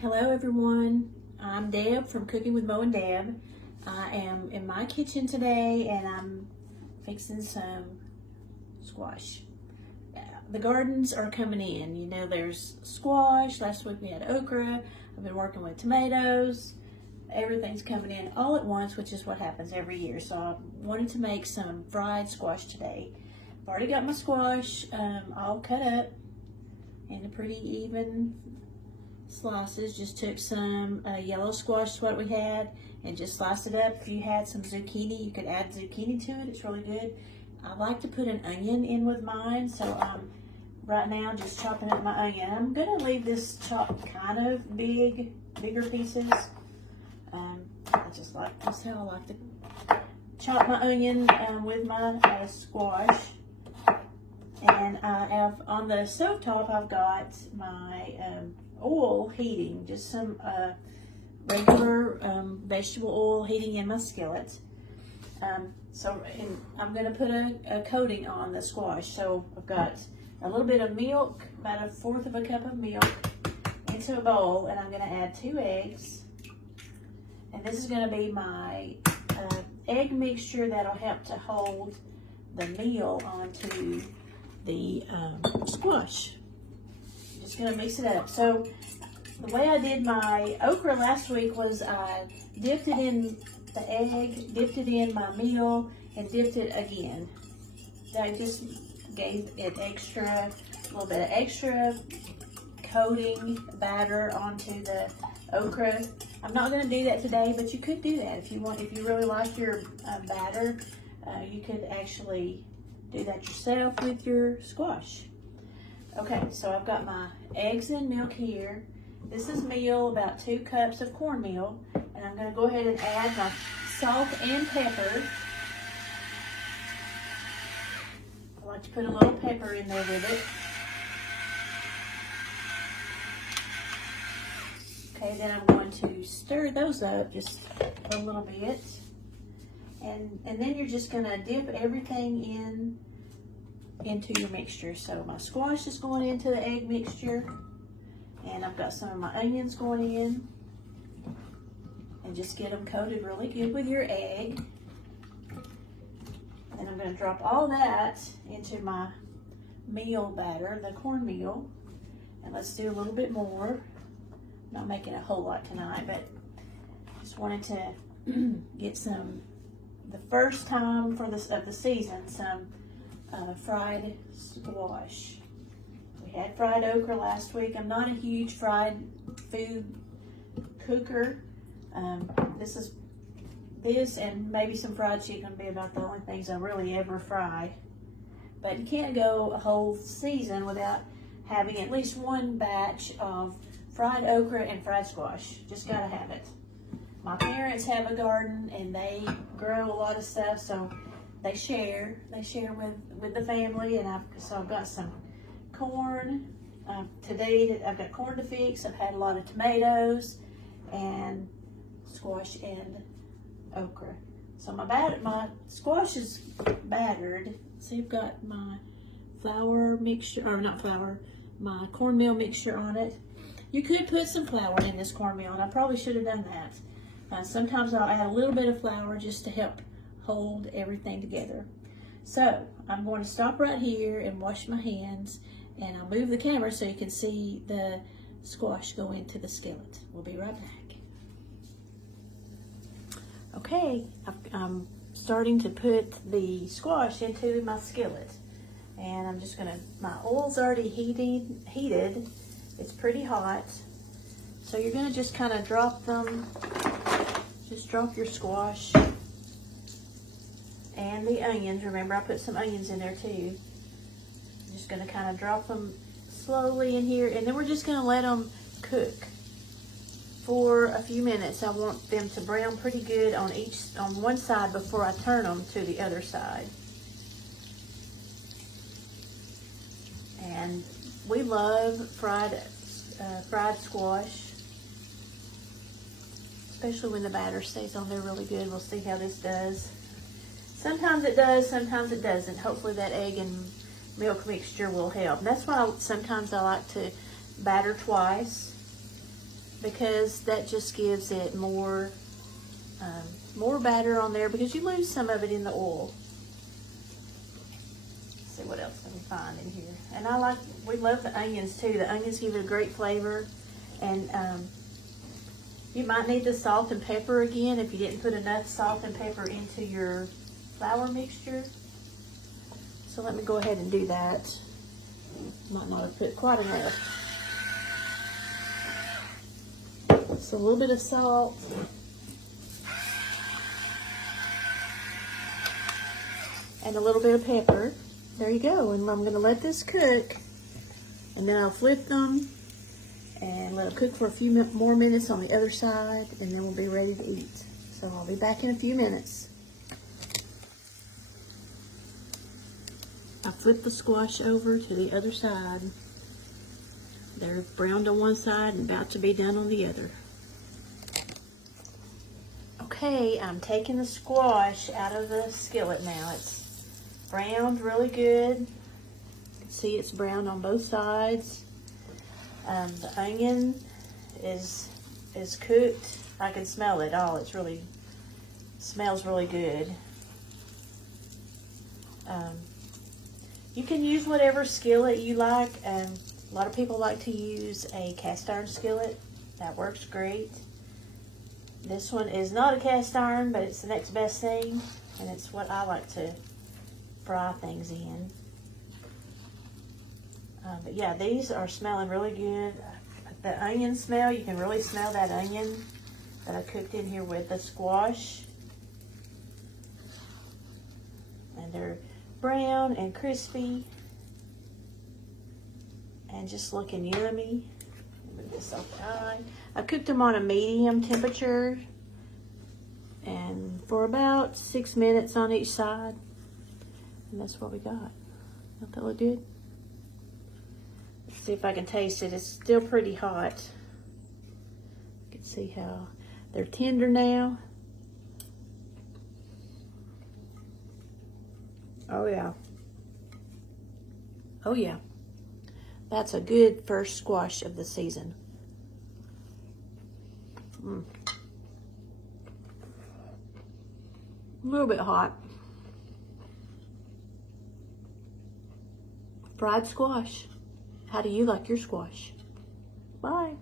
Hello everyone, I'm Deb from Cooking with Mo and Deb. I am in my kitchen today and I'm fixing some squash. The gardens are coming in. You know, there's squash. Last week we had okra. I've been working with tomatoes. Everything's coming in all at once, which is what happens every year. So I wanted to make some fried squash today. I've already got my squash all cut up into pretty even slices. Just took some yellow squash, what we had, and just sliced it up. If you had some zucchini, you could add zucchini to it. It's really good. I like to put an onion in with mine, so right now just chopping up my onion. I'm gonna leave this chopped kind of bigger pieces. That's how I like to chop my onion with my squash. And I have on the stove top, I've got my oil heating, just some regular vegetable oil heating in my skillet. And I'm going to put a coating on the squash. So I've got a little bit of milk, about 1/4 of a cup of milk into a bowl, and I'm going to add 2 eggs. And this is going to be my egg mixture that'll help to hold the meal onto the squash. I'm just going to mix it up. So the way I did my okra last week was I dipped it in the egg, dipped it in my meal, and dipped it again. That just gave it a little bit of extra coating batter onto the okra. I'm not going to do that today, but you could do that if you want. If you really like your batter, you could actually do that yourself with your squash. Okay, so I've got my eggs and milk here. This is meal, about 2 cups of cornmeal, and I'm going to go ahead and add my salt and pepper. I like to put a little pepper in there with it. Okay, then I'm going to stir those up just a little bit. And then you're just going to dip everything into your mixture. So my squash is going into the egg mixture, and I've got some of my onions going in, and just get them coated really good with your egg. And I'm going to drop all that into my meal batter, the cornmeal, and let's do a little bit more. Not making a whole lot tonight, but just wanted to get some, the first time of the season, some fried squash. We had fried okra last week. I'm not a huge fried food cooker. This and maybe some fried chicken would be about the only things I really ever fry. But you can't go a whole season without having at least one batch of fried okra and fried squash. Just gotta have it. My parents have a garden and they grow a lot of stuff, so they share with the family. And I've got some corn. Today I've got corn to fix. I've had a lot of tomatoes and squash and okra. So my squash is battered. So I've got my flour mixture, or not flour, my cornmeal mixture on it. You could put some flour in this cornmeal, and I probably should have done that. Sometimes I'll add a little bit of flour just to help hold everything together. So I'm going to stop right here and wash my hands, and I'll move the camera so you can see the squash go into the skillet. We'll be right back. Okay, I'm starting to put the squash into my skillet, and I'm just gonna, my oil's already heated. It's pretty hot. So you're gonna just kind of drop them, just drop your squash and the onions. Remember, I put some onions in there too. I'm just gonna kind of drop them slowly in here, and then we're just gonna let them cook for a few minutes. I want them to brown pretty good on one side before I turn them to the other side. And we love fried squash, especially when the batter stays on there really good. We'll see how this does. Sometimes it does, sometimes it doesn't. Hopefully that egg and milk mixture will help. That's why sometimes I like to batter twice. because that just gives it more batter on there, because you lose some of it in the oil. Let's see what else I can find in here. And we love the onions too. The onions give it a great flavor. And you might need the salt and pepper again if you didn't put enough salt and pepper into your flour mixture. So let me go ahead and do that. Might not have put quite enough. So a little bit of salt. And a little bit of pepper. There you go. And I'm going to let this cook. And then I'll flip them and let them cook for a few more minutes on the other side, and then we'll be ready to eat. So I'll be back in a few minutes. I flipped the squash over to the other side. They're browned on one side and about to be done on the other. Okay, I'm taking the squash out of the skillet now. It's browned really good. You can see it's browned on both sides. The onion is cooked. I can smell it all. Smells really good. You can use whatever skillet you like. A lot of people like to use a cast iron skillet. That works great. This one is not a cast iron, but it's the next best thing, and it's what I like to fry things in. But yeah, these are smelling really good. The onion smell, you can really smell that onion that I cooked in here with the squash. And they're brown and crispy and just looking yummy. Move this off the eye. I cooked them on a medium temperature and for about 6 minutes on each side. And that's what we got. Don't that look good? Let's see if I can taste it. It's still pretty hot. You can see how they're tender now. Oh yeah. Oh yeah. That's a good first squash of the season. A little bit hot. Fried squash. How do you like your squash? Bye.